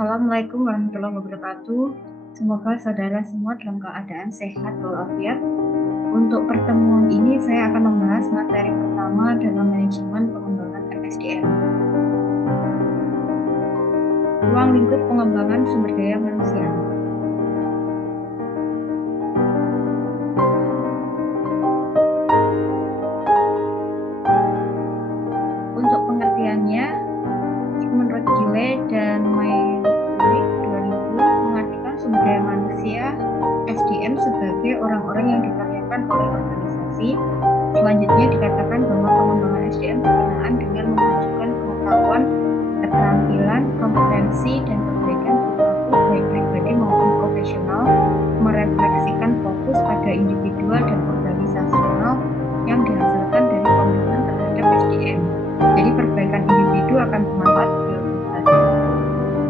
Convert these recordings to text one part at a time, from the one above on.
Assalamualaikum warahmatullahi wabarakatuh. Semoga saudara semua dalam keadaan sehat walafiat. Untuk pertemuan ini saya akan membahas materi pertama dalam manajemen pengembangan MSDM. Ruang lingkup pengembangan sumber daya manusia. Untuk pengertiannya, menurut Gile dan Mayulik 2000 mengartikan sumber daya manusia SDM sebagai orang-orang yang dikaryakan oleh organisasi. Selanjutnya dikatakan bahwa pengembangan SDM berkenaan dengan memajukan pengetahuan, keterampilan, kompetensi, dan perbaikan perilaku baik pribadi maupun profesional, merefleksikan fokus pada individual dan organisasional yang dihasilkan dari komitmen terhadap SDM. Jadi perbaikan individu akan bermanfaat bagi organisasi.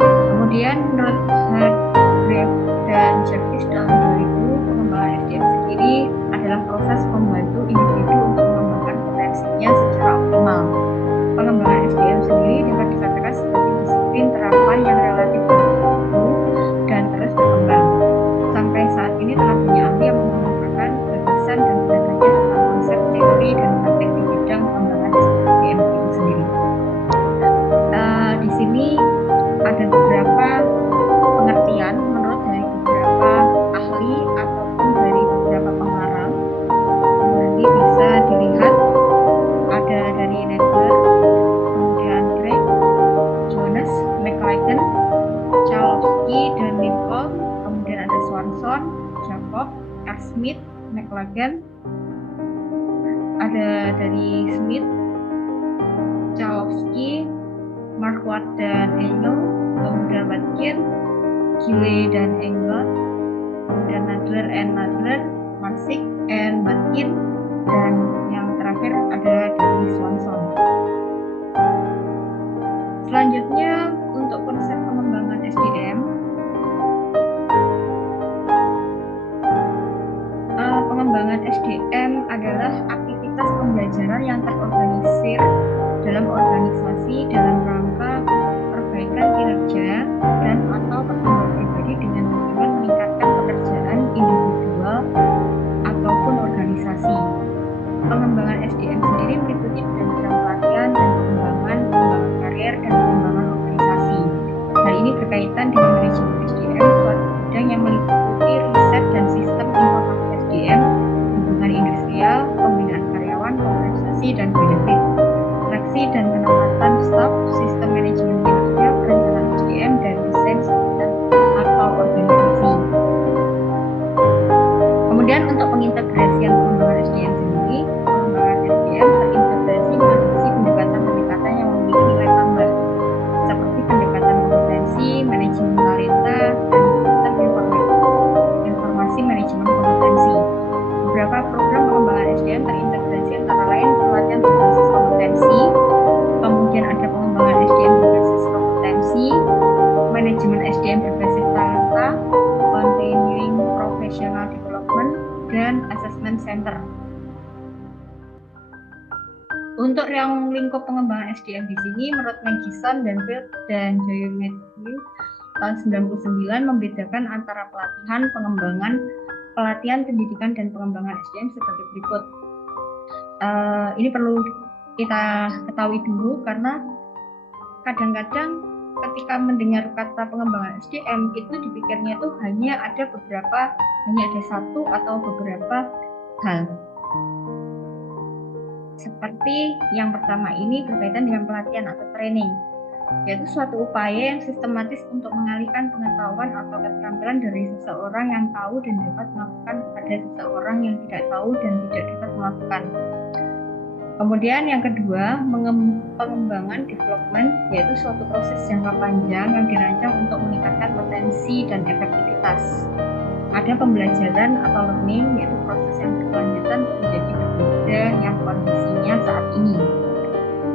Kemudian menurut Hargrave dan Jervis tahun 2000, pengembangan SDM sendiri adalah proses membantu individu untuk mengembangkan potensinya secara optimal. Pengembangan SDM sendiri dapat dikatakan sebagai disiplin terapan yang relatif baru dan terus berkembang. Sampai saat ini telah banyak ahli yang mengembangkan gagasan dan pendekatnya tentang konsep, teori, dan praktik di bidang pengembangan SDM itu sendiri. Di sini ada beberapa pengertian menurut dari beberapa ahli ataupun dari beberapa pengarang. Nanti bisa dilihat ada dari Netler, kemudian Craig, Jonas, McLagan, Chalowski, dan Lincoln, kemudian ada Swanson, Jacob, R. Smith, McLagan, ada dari Smith, Chalowski, Marquardt dan Engel, kemudian Watkin, Gile dan Engel, kemudian Nadler and Nadler, Marsik and Watkin, dan yang terakhir ada dari Swanson. Selanjutnya untuk konsep pengembangan SDM, pengembangan SDM adalah aktivitas pembelajaran yang terorganisir dalam organisasi dalam rangka perbaikan kinerja dan atau pertumbuhan pribadi dengan tujuan meningkatkan pekerjaan individual ataupun organisasi. Pengembangan SDM sendiri meliputi program pelatihan dan pengembangan karir dan pengembangan organisasi. Hal ini berkaitan dengan manajemen SDM, suatu bidang yang meliputi riset dan sistem informasi SDM, hubungan industrial, pembinaan karyawan, kompensasi dan benefit, seleksi dan penempatan staf, sistem manajemen kinerja, perencanaan SDM, dan desain sistem atau organisasi. Kemudian untuk pengintegrasian pengembangan SDM sendiri, pengembangan SDM terintegrasi mengadopsi pendekatan-pendekatan yang memiliki nilai tambah, seperti pendekatan kompetensi, manajemen talenta, dan sistem informasi manajemen kompetensi. Beberapa program pengembangan SDM terintegrasi antara lain pelatihan berbasis kompetensi, kemudian ada pengembangan SDM berbasis kompetensi, manajemen SDM berbasis talenta, continuing professional development, dan assessment center. Untuk ruang lingkup pengembangan SDM di sini, menurut Magison, Danfield, dan Joy Matthew tahun 99 membedakan antara pelatihan, pengembangan, pelatihan, pendidikan, dan pengembangan SDM sebagai berikut. Ini perlu kita ketahui dulu karena kadang-kadang ketika mendengar kata pengembangan SDM itu dipikirnya itu hanya ada satu atau beberapa hal. Seperti yang pertama ini berkaitan dengan pelatihan atau training, yaitu suatu upaya yang sistematis untuk mengalihkan pengetahuan atau keterampilan dari seseorang yang tahu dan dapat melakukan kepada seseorang yang tidak tahu dan tidak dapat melakukan. Kemudian yang kedua, pengembangan development, yaitu suatu proses jangka panjang yang dirancang untuk meningkatkan potensi dan efektivitas. Ada pembelajaran atau learning, yaitu proses yang berkelanjutan menjadi berbeda yang kondisinya saat ini.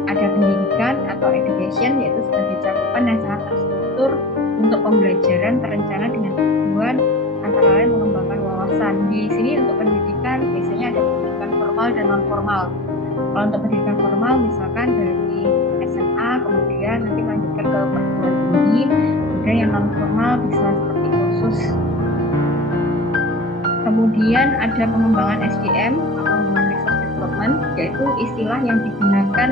Ada pendidikan atau education, yaitu sebagai cakupan yang sangat terstruktur untuk pembelajaran terencana dengan tujuan antara lain mengembangkan wawasan. Di sini untuk pendidikan biasanya ada pendidikan formal dan non formal. Kalau untuk pendidikan formal misalkan dari SMA, kemudian nanti melanjutkan ke perguruan tinggi, kemudian yang non formal bisa seperti kursus. Kemudian ada pengembangan SDM atau Human Resource Development, yaitu istilah yang digunakan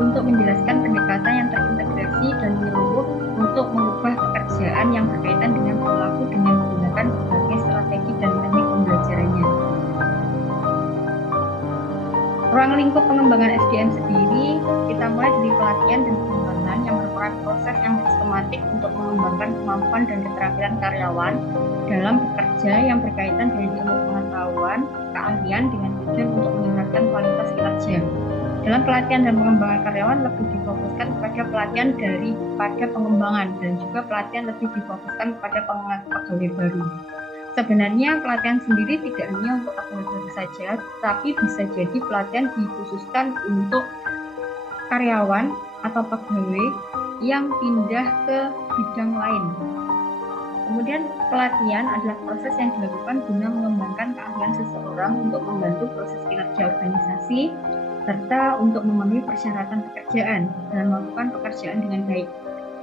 untuk menjelaskan pendekatan yang terintegrasi dan menyeluruh untuk mengubah pekerjaan yang berkaitan dengan perilaku dengan menggunakan berbagai strategi dan teknik pembelajarannya. Ruang lingkup pengembangan SDM sendiri, kita mulai dari pelatihan dan pengembangan yang merupakan proses yang sistematik untuk mengembangkan kemampuan dan keterampilan karyawan dalam bekerja yang berkaitan dengan ilmu pengetahuan, keahlian dengan tujuan untuk meningkatkan kualitas kinerja. Dalam pelatihan dan pengembangan karyawan lebih difokuskan kepada pelatihan daripada pengembangan, dan juga pelatihan lebih difokuskan kepada pegawai baru. Sebenarnya pelatihan sendiri tidak hanya untuk pegawai baru saja, tapi bisa jadi pelatihan dikhususkan untuk karyawan atau pegawai yang pindah ke bidang lain. Kemudian pelatihan adalah proses yang dilakukan guna mengembangkan keahlian seseorang untuk membantu proses kinerja organisasi serta untuk memenuhi persyaratan pekerjaan dan melakukan pekerjaan dengan baik,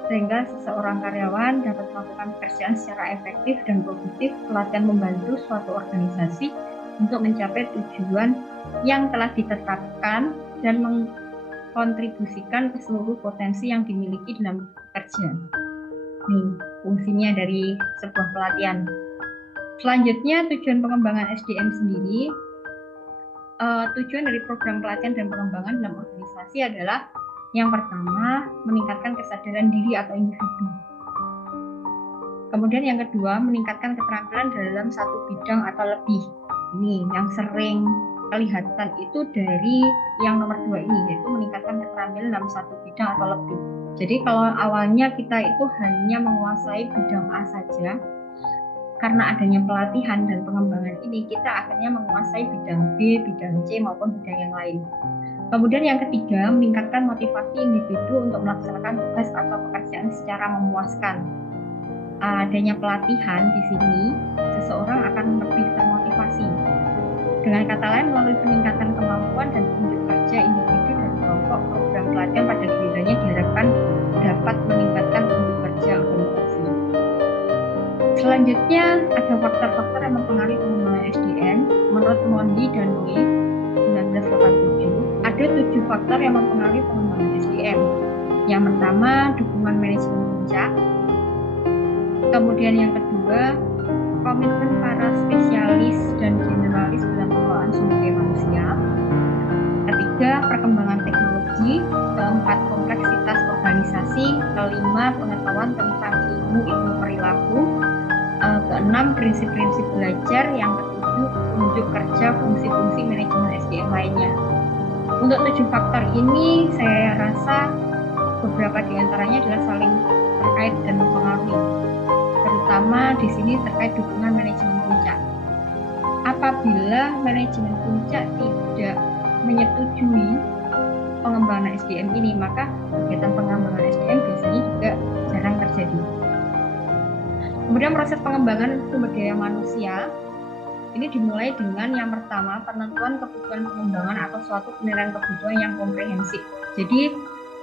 sehingga seseorang karyawan dapat melakukan pekerjaan secara efektif dan produktif. Pelatihan membantu suatu organisasi untuk mencapai tujuan yang telah ditetapkan dan mengkontribusikan ke seluruh potensi yang dimiliki dalam bekerja. Nih, fungsinya dari sebuah pelatihan. Selanjutnya, tujuan pengembangan SDM sendiri. Tujuan dari program pelatihan dan pengembangan dalam organisasi adalah yang pertama, meningkatkan kesadaran diri atau individu. Kemudian yang kedua, meningkatkan keterampilan dalam satu bidang atau lebih. Ini yang sering kelihatan itu dari yang nomor 2 ini, yaitu meningkatkan keterampilan dalam satu bidang atau lebih. Jadi kalau awalnya kita itu hanya menguasai bidang A saja, karena adanya pelatihan dan pengembangan ini, kita akhirnya menguasai bidang B, bidang C, maupun bidang yang lain. Kemudian yang ketiga, meningkatkan motivasi individu untuk melaksanakan tugas atau pekerjaan secara memuaskan. Adanya pelatihan di sini, seseorang akan lebih termotivasi. Dengan kata lain, melalui peningkatan kemampuan dan unjuk kerja individu dan kelompok, program pelatihan pada gilirannya diharapkan dapat meningkatkan unjuk kerja organisasi. Selanjutnya, ada faktor-faktor yang mempengaruhi pengembangan SDM. Menurut Mondi dan Wei 1987, ada 7 faktor yang mempengaruhi pengembangan SDM. Yang pertama, dukungan manajemen puncak. Kemudian yang kedua, komitmen para spesialis dan generalis dalam pengelolaan sumber daya manusia. Ketiga, perkembangan teknologi. Keempat, kompleksitas organisasi. Kelima, pengetahuan tentang ilmu perilaku. Keenam, prinsip-prinsip belajar. Yang ketujuh, unjuk kerja fungsi-fungsi manajemen SDM lainnya. Untuk 7 faktor ini, saya rasa beberapa di antaranya adalah saling terkait dan mempengaruhi. Terutama di sini terkait dukungan manajemen puncak. Apabila manajemen puncak tidak menyetujui pengembangan SDM ini, maka kegiatan pengembangan SDM biasanya juga jarang terjadi. Kemudian proses pengembangan sumber daya manusia ini dimulai dengan yang pertama, penentuan kebutuhan pengembangan atau suatu penilaian kebutuhan yang komprehensif. Jadi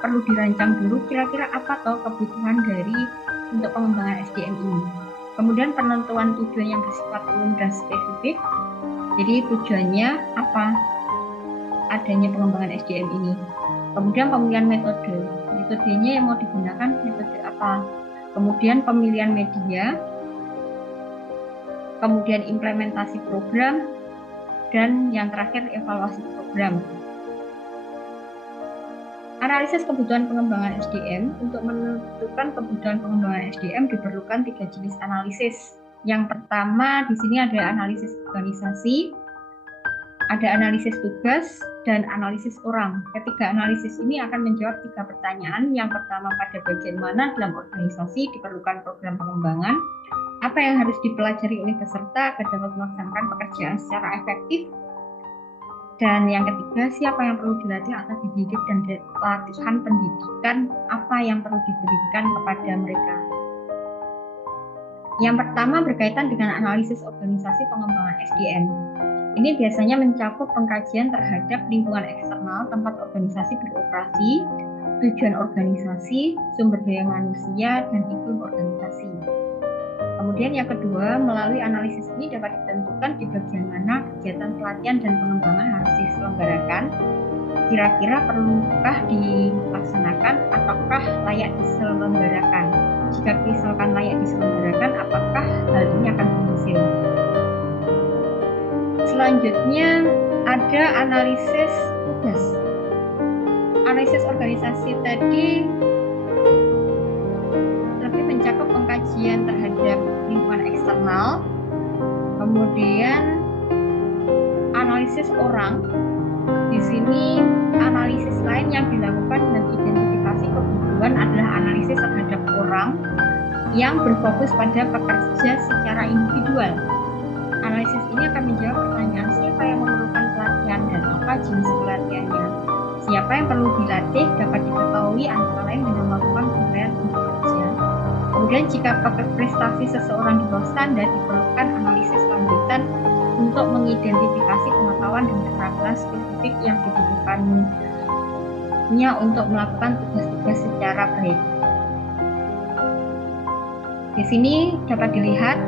perlu dirancang dulu kira-kira apa toh kebutuhan dari untuk pengembangan SDM ini. Kemudian penentuan tujuan yang bersifat umum dan spesifik. Jadi tujuannya apa adanya pengembangan SDM ini. Kemudian pemilihan metode. Metodenya yang mau digunakan metode apa. Kemudian pemilihan media. Kemudian implementasi program. Dan yang terakhir evaluasi program. Analisis kebutuhan pengembangan SDM. Untuk menentukan kebutuhan pengembangan SDM diperlukan 3 jenis analisis. Yang pertama di sini ada analisis organisasi, ada analisis tugas, dan analisis orang. Ketiga analisis ini akan menjawab 3 pertanyaan. Yang pertama, pada bagian mana dalam organisasi diperlukan program pengembangan? Apa yang harus dipelajari oleh peserta agar dapat melaksanakan pekerjaan secara efektif? Dan yang ketiga, siapa yang perlu dilatih atau dididik, dan latihan pendidikan apa yang perlu diberikan kepada mereka. Yang pertama berkaitan dengan analisis organisasi pengembangan SDM. Ini biasanya mencakup pengkajian terhadap lingkungan eksternal tempat organisasi beroperasi, tujuan organisasi, sumber daya manusia, dan iklim organisasi. Kemudian yang kedua, melalui analisis ini dapat ditentukan di bagian mana kegiatan pelatihan dan pengembangan harus diselenggarakan, kira-kira perlukah dilaksanakan, ataukah layak diselenggarakan. Jika misalkan layak diselenggarakan, apakah hal ini akan berhasil? Selanjutnya ada analisis tugas. Analisis organisasi tadi lebih mencakup pengkajian terhadap lingkungan eksternal, kemudian analisis orang. Di sini analisis lain yang dilakukan dengan identifikasi kebutuhan adalah analisis terhadap orang yang berfokus pada pekerja secara individual. Analisis ini akan menjawab pertanyaan siapa yang memerlukan pelatihan dan apa jenis pelatihannya. Siapa yang perlu dilatih dapat diketahui antara lain dengan melakukan penilaian untuk kerja. Kemudian jika prestasi seseorang di bawah standar, diperlukan analisis lanjutan untuk mengidentifikasi pengetahuan dan keterampilan spesifik yang dibutuhkannya untuk melakukan tugas-tugas secara baik. Di sini dapat dilihat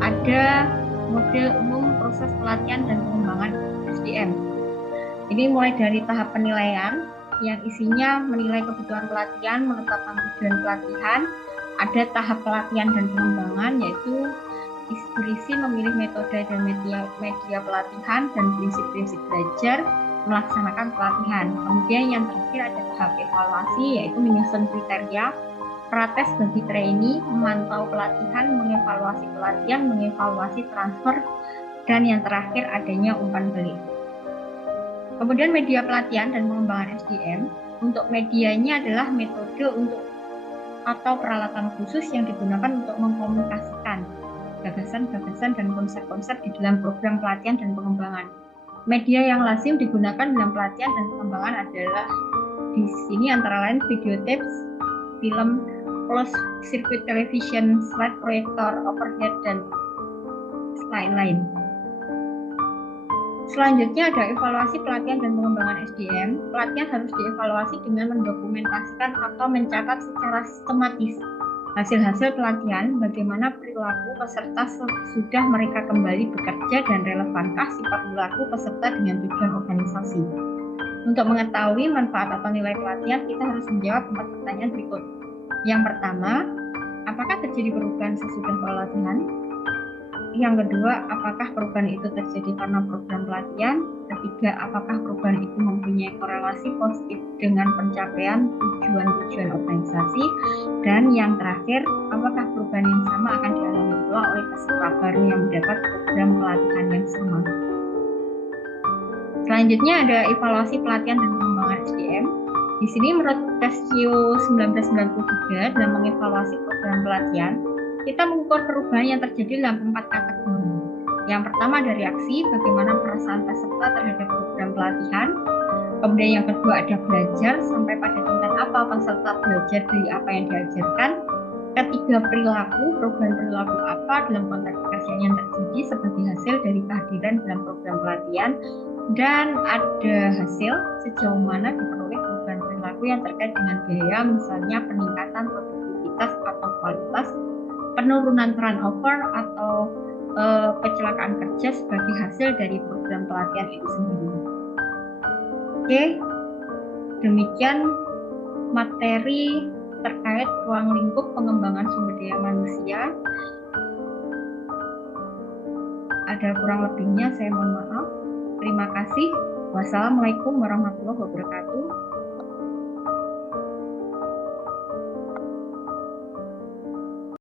ada model umum proses pelatihan dan pengembangan SDM. Ini mulai dari tahap penilaian yang isinya menilai kebutuhan pelatihan, menetapkan tujuan pelatihan, ada tahap pelatihan dan pengembangan yaitu berisi memilih metode dan media pelatihan dan prinsip-prinsip belajar melaksanakan pelatihan. Kemudian yang terakhir ada tahap evaluasi yaitu menyusun kriteria, prates bagi trainee, memantau pelatihan, mengevaluasi pelatihan, mengevaluasi transfer, dan yang terakhir adanya umpan balik. Kemudian media pelatihan dan pengembangan SDM, untuk medianya adalah metode untuk atau peralatan khusus yang digunakan untuk mengkomunikasikan gagasan-gagasan dan konsep-konsep di dalam program pelatihan dan pengembangan. Media yang lazim digunakan dalam pelatihan dan pengembangan adalah di sini antara lain video tapes, film, closed circuit television, slide proyektor, overhead, dan lain-lain. Selanjutnya ada evaluasi pelatihan dan pengembangan SDM. Pelatihan harus dievaluasi dengan mendokumentasikan atau mencatat secara sistematis hasil-hasil pelatihan, bagaimana perilaku peserta sudah mereka kembali bekerja dan relevankah sifat perilaku peserta dengan tujuan organisasi. Untuk mengetahui manfaat atau nilai pelatihan, kita harus menjawab 4 pertanyaan berikut. Yang pertama, apakah terjadi perubahan sesudah pelatihan? Yang kedua, apakah perubahan itu terjadi karena program pelatihan? Ketiga, apakah perubahan itu mempunyai korelasi positif dengan pencapaian tujuan-tujuan organisasi? Dan yang terakhir, apakah perubahan yang sama akan dialami pula oleh peserta baru yang mendapat program pelatihan yang sama? Selanjutnya ada evaluasi pelatihan dan pengembangan SDM. Di sini menurut Tessio 1993 dalam mengevaluasi program pelatihan, kita mengukur perubahan yang terjadi dalam 4 kategori. Yang pertama ada reaksi, bagaimana perasaan peserta terhadap program pelatihan. Kemudian yang kedua ada belajar, sampai pada tingkat apa peserta belajar dari apa yang diajarkan. Ketiga perilaku, perubahan perilaku apa dalam konteks pekerjaan yang terjadi sebagai hasil dari kehadiran dalam program pelatihan. Dan ada hasil sejauh mana diperoleh perubahan perilaku yang terkait dengan biaya, misalnya peningkatan produktivitas atau kualitas, penurunan turnover atau kecelakaan kerja sebagai hasil dari program pelatihan itu sendiri. Oke, demikian materi terkait ruang lingkup pengembangan sumber daya manusia. Ada kurang lebihnya, saya mohon maaf. Terima kasih. Wassalamualaikum warahmatullahi wabarakatuh.